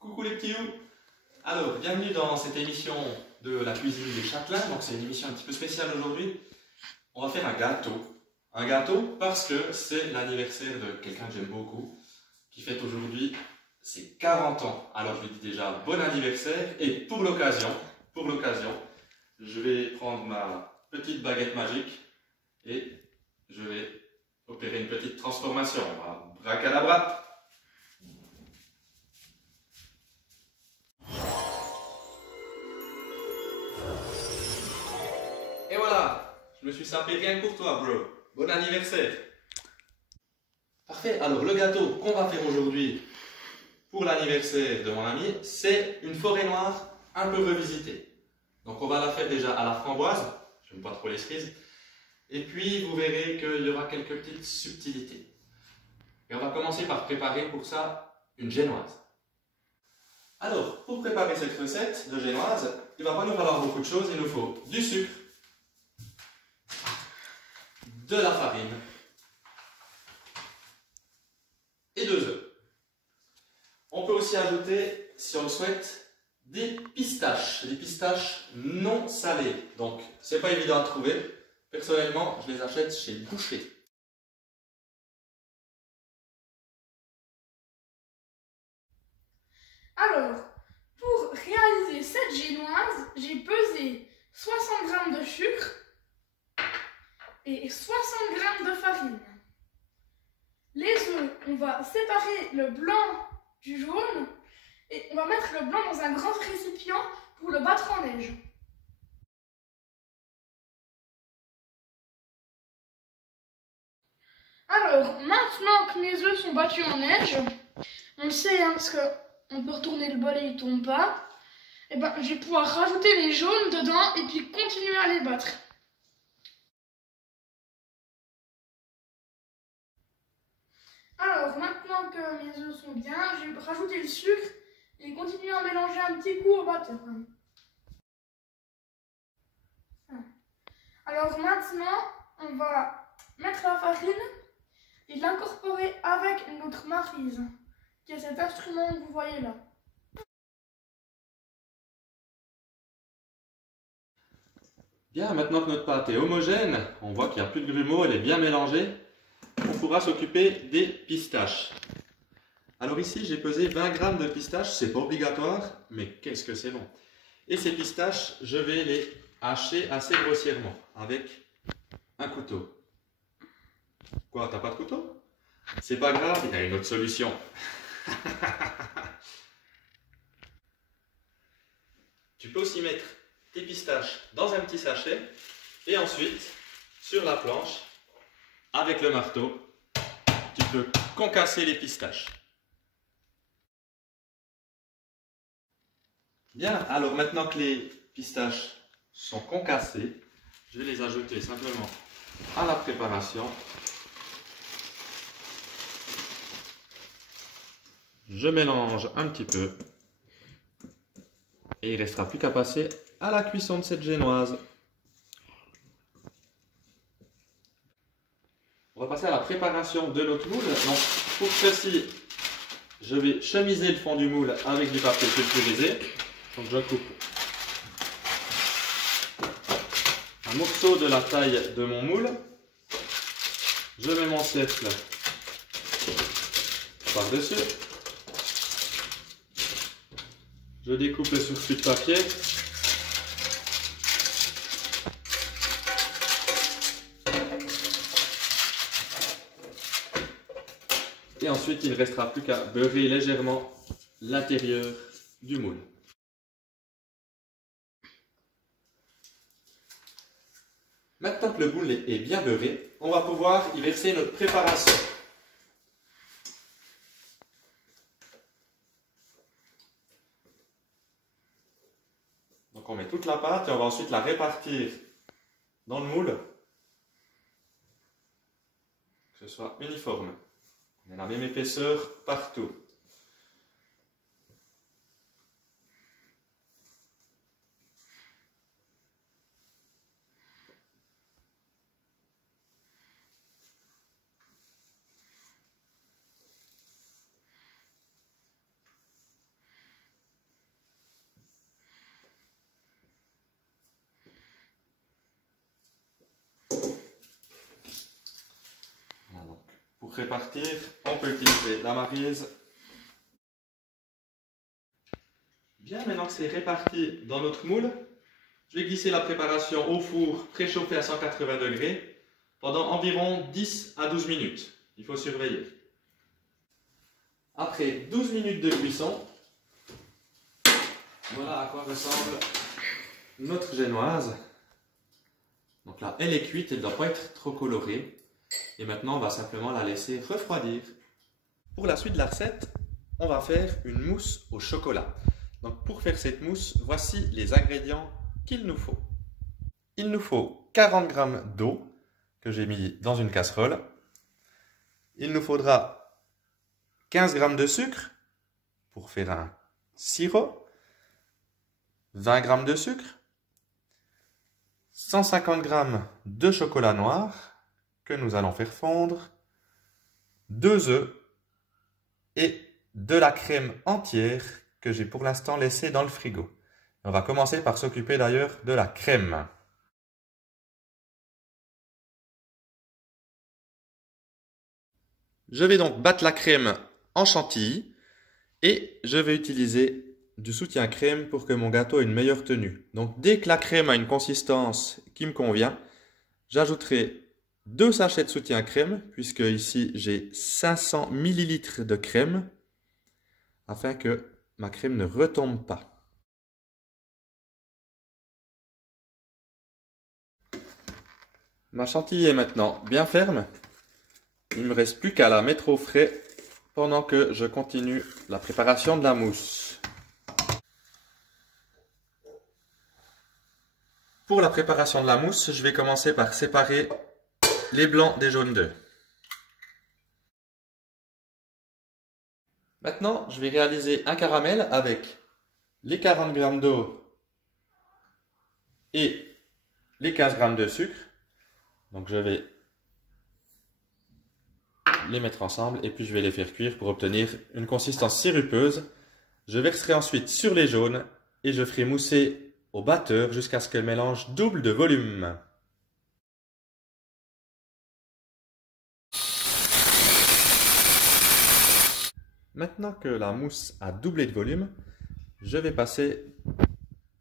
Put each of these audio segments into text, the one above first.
Coucou les petits loups. Alors, bienvenue dans cette émission de la cuisine des Châtelains. Donc c'est une émission un petit peu spéciale aujourd'hui. On va faire un gâteau. Un gâteau parce que c'est l'anniversaire de quelqu'un que j'aime beaucoup, qui fête aujourd'hui ses 40 ans. Alors je lui dis déjà bon anniversaire et pour l'occasion, je vais prendre ma petite baguette magique et je vais opérer une petite transformation. Bracadabra. Et voilà, je me suis sapé rien que pour toi, bro. Bon anniversaire. Parfait, alors le gâteau qu'on va faire aujourd'hui pour l'anniversaire de mon ami, c'est une forêt noire un peu revisitée. Donc on va la faire déjà à la framboise, je n'aime pas trop les cerises, et puis vous verrez qu'il y aura quelques petites subtilités. Et on va commencer par préparer pour ça une génoise. Alors, pour préparer cette recette de génoise, il ne va pas nous falloir beaucoup de choses, il nous faut du sucre, de la farine et 2 œufs. On peut aussi ajouter, si on le souhaite, des pistaches non salées. Donc, c'est pas évident à trouver. Personnellement, je les achète chez le boucher. Alors, pour réaliser cette génoise, j'ai pesé 60 g de sucre et 60 g de farine. Les œufs, on va séparer le blanc du jaune et on va mettre le blanc dans un grand récipient pour le battre en neige. Alors, maintenant que mes œufs sont battus en neige, on le sait hein, parce qu'on peut retourner le bol et il ne tombe pas, et ben, je vais pouvoir rajouter les jaunes dedans et puis continuer à les battre. Alors, maintenant que mes œufs sont bien, je vais rajouter le sucre et continuer à mélanger un petit coup au batteur. Alors maintenant, on va mettre la farine et l'incorporer avec notre maryse, qui est cet instrument que vous voyez là. Bien, maintenant que notre pâte est homogène, on voit qu'il n'y a plus de grumeaux, elle est bien mélangée, on pourra s'occuper des pistaches. Alors ici, j'ai pesé 20 g de pistaches, c'est pas obligatoire, mais qu'est-ce que c'est bon. Et ces pistaches, je vais les hacher assez grossièrement avec un couteau. Quoi, t'as pas de couteau? C'est pas grave, il y a une autre solution. Tu peux aussi mettre tes pistaches dans un petit sachet et ensuite, sur la planche, avec le marteau, tu peux concasser les pistaches. Bien, alors maintenant que les pistaches sont concassées, je vais les ajouter simplement à la préparation. Je mélange un petit peu et il ne restera plus qu'à passer à la cuisson de cette génoise. On va passer à la préparation de notre moule. Donc, pour ceci, je vais chemiser le fond du moule avec du papier sulfurisé. Donc je coupe un morceau de la taille de mon moule. Je mets mon cercle par-dessus. Je découpe le surplus de papier. Et ensuite, il ne restera plus qu'à beurrer légèrement l'intérieur du moule. Maintenant que le moule est bien beurré, on va pouvoir y verser notre préparation. Donc on met toute la pâte et on va ensuite la répartir dans le moule, que ce soit uniforme. On a la même épaisseur partout. Pour répartir, on peut utiliser la maryse. Bien, maintenant que c'est réparti dans notre moule, je vais glisser la préparation au four préchauffé à 180 degrés pendant environ 10 à 12 minutes. Il faut surveiller. Après 12 minutes de cuisson, voilà à quoi ressemble notre génoise. Donc là, elle est cuite, elle ne doit pas être trop colorée. Et maintenant, on va simplement la laisser refroidir. Pour la suite de la recette, on va faire une mousse au chocolat. Donc pour faire cette mousse, voici les ingrédients qu'il nous faut. Il nous faut 40 g d'eau que j'ai mis dans une casserole. Il nous faudra 15 g de sucre pour faire un sirop, 20 g de sucre, 150 g de chocolat noir que nous allons faire fondre, 2 œufs et de la crème entière que j'ai pour l'instant laissée dans le frigo. On va commencer par s'occuper d'ailleurs de la crème. Je vais donc battre la crème en chantilly et je vais utiliser du soutien crème pour que mon gâteau ait une meilleure tenue. Donc dès que la crème a une consistance qui me convient, j'ajouterai 2 sachets de soutien crème, puisque ici j'ai 500 ml de crème, afin que ma crème ne retombe pas. Ma chantilly est maintenant bien ferme. Il ne me reste plus qu'à la mettre au frais pendant que je continue la préparation de la mousse. Pour la préparation de la mousse, je vais commencer par séparer les blancs des jaunes d'œufs. Maintenant, je vais réaliser un caramel avec les 40 g d'eau et les 15 g de sucre. Donc je vais les mettre ensemble et puis je vais les faire cuire pour obtenir une consistance sirupeuse. Je verserai ensuite sur les jaunes et je ferai mousser au batteur jusqu'à ce que le mélange double de volume. Maintenant que la mousse a doublé de volume, je vais passer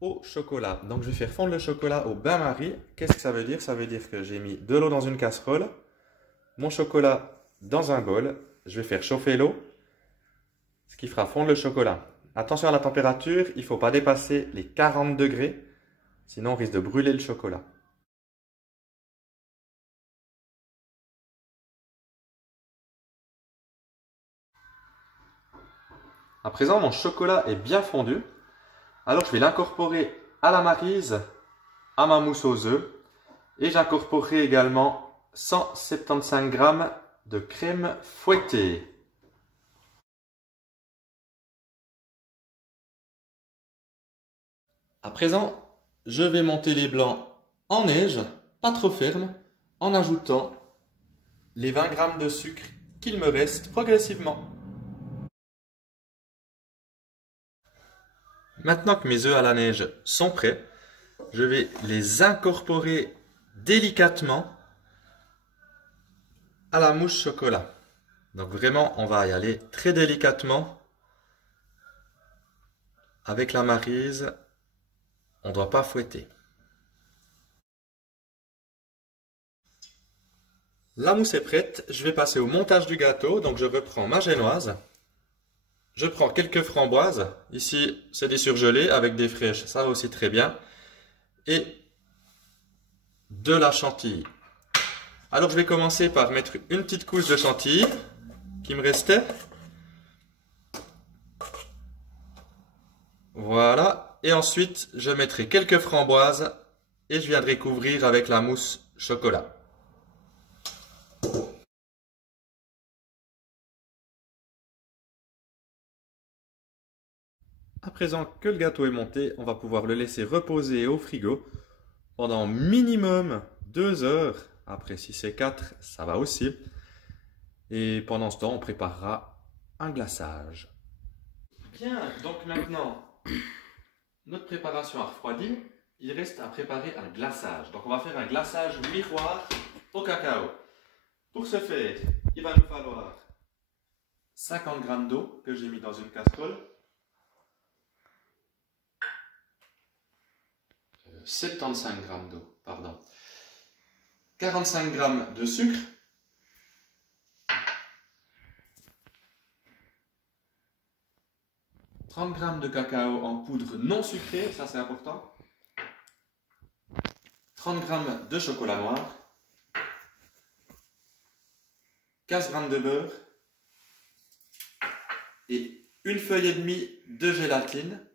au chocolat. Donc je vais faire fondre le chocolat au bain-marie. Qu'est-ce que ça veut dire? Ça veut dire que j'ai mis de l'eau dans une casserole, mon chocolat dans un bol. Je vais faire chauffer l'eau, ce qui fera fondre le chocolat. Attention à la température, il ne faut pas dépasser les 40 degrés, sinon on risque de brûler le chocolat. À présent, mon chocolat est bien fondu. Alors je vais l'incorporer à la maryse, à ma mousse aux œufs. Et j'incorporerai également 175 g de crème fouettée. À présent, je vais monter les blancs en neige, pas trop ferme, en ajoutant les 20 g de sucre qu'il me reste progressivement. Maintenant que mes œufs à la neige sont prêts, je vais les incorporer délicatement à la mousse chocolat. Donc vraiment, on va y aller très délicatement avec la maryse. On ne doit pas fouetter. La mousse est prête, je vais passer au montage du gâteau. Donc je reprends ma génoise. Je prends quelques framboises, ici c'est des surgelés avec des fraîches, ça va aussi très bien, et de la chantilly. Alors je vais commencer par mettre une petite couche de chantilly qui me restait. Voilà, et ensuite je mettrai quelques framboises et je viendrai couvrir avec la mousse chocolat. À présent que le gâteau est monté, on va pouvoir le laisser reposer au frigo pendant minimum 2 heures. Après, si c'est 4, ça va aussi. Et pendant ce temps, on préparera un glaçage. Bien, donc maintenant, notre préparation a refroidi. Il reste à préparer un glaçage. Donc on va faire un glaçage miroir au cacao. Pour ce faire, il va nous falloir 50 g d'eau que j'ai mis dans une casserole. 75 g d'eau, pardon. 45 g de sucre. 30 g de cacao en poudre non sucrée, ça c'est important. 30 g de chocolat noir. 15 g de beurre. Et une feuille et demie de gélatine.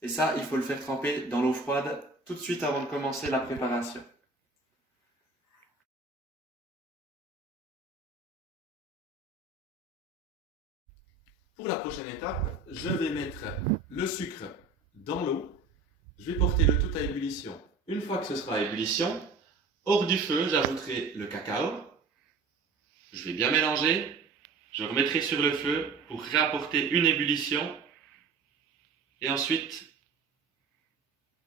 Et ça, il faut le faire tremper dans l'eau froide tout de suite avant de commencer la préparation. Pour la prochaine étape, je vais mettre le sucre dans l'eau. Je vais porter le tout à ébullition. Une fois que ce sera à ébullition, hors du feu, j'ajouterai le cacao. Je vais bien mélanger. Je remettrai sur le feu pour réapporter une ébullition. Et ensuite,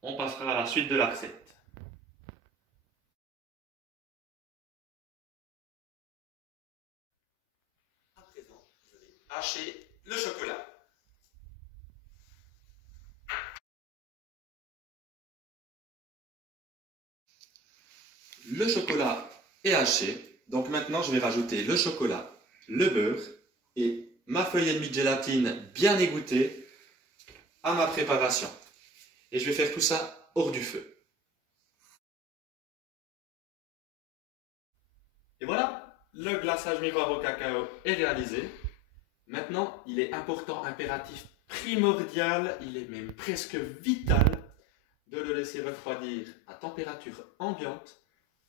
on passera à la suite de la recette. À présent, je vais hacher le chocolat. Le chocolat est haché. Donc maintenant, je vais rajouter le chocolat, le beurre et ma feuille et demie de gélatine bien égouttée à ma préparation. Et je vais faire tout ça hors du feu. Et voilà, le glaçage miroir au cacao est réalisé. Maintenant, il est important, impératif, primordial, il est même presque vital de le laisser refroidir à température ambiante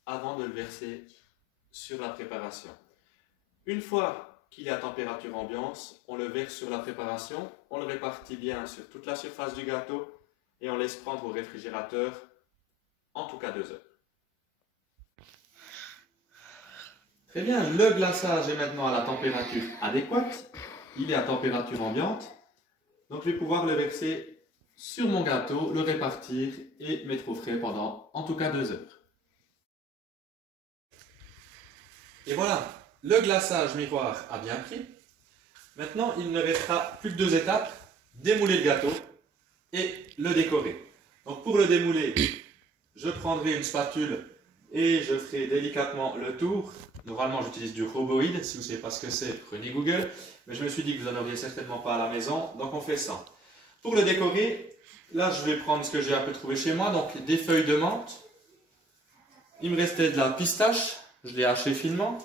avant de le verser sur la préparation. Une fois qu'il est à température ambiante, on le verse sur la préparation, on le répartit bien sur toute la surface du gâteau et on laisse prendre au réfrigérateur en tout cas 2 heures. Très bien, le glaçage est maintenant à la température adéquate, il est à température ambiante, donc je vais pouvoir le verser sur mon gâteau, le répartir et mettre au frais pendant en tout cas 2 heures. Et voilà, le glaçage miroir a bien pris. Maintenant, il ne restera plus que 2 étapes, démouler le gâteau et le décorer. Donc pour le démouler, je prendrai une spatule et je ferai délicatement le tour. Normalement, j'utilise du rhoboïd. Si vous ne savez pas ce que c'est, prenez Google. Mais je me suis dit que vous n'en auriez certainement pas à la maison, donc on fait ça. Pour le décorer, là, je vais prendre ce que j'ai un peu trouvé chez moi, donc des feuilles de menthe. Il me restait de la pistache, je l'ai haché finement.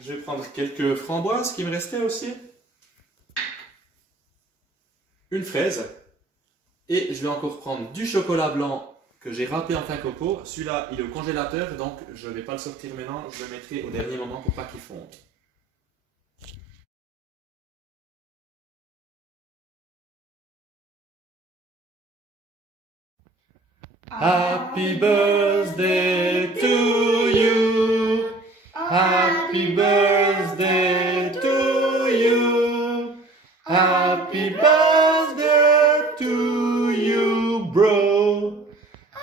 Je vais prendre quelques framboises qui me restaient aussi. Une fraise. Et je vais encore prendre du chocolat blanc que j'ai râpé en fin coco. Celui-là, il est au congélateur, donc je ne vais pas le sortir maintenant. Je le mettrai au dernier moment pour pas qu'il fonde. Happy birthday to you. Happy birthday to you. Happy birthday to you, bro.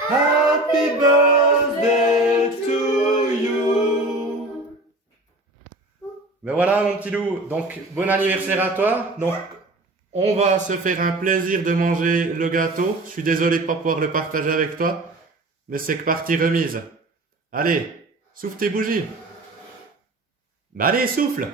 Happy birthday to you. Ben voilà mon petit loup, donc bon anniversaire à toi. Donc on va se faire un plaisir de manger le gâteau. Je suis désolé de ne pas pouvoir le partager avec toi, mais c'est que partie remise. Allez, souffle tes bougies. Ben allez, souffle.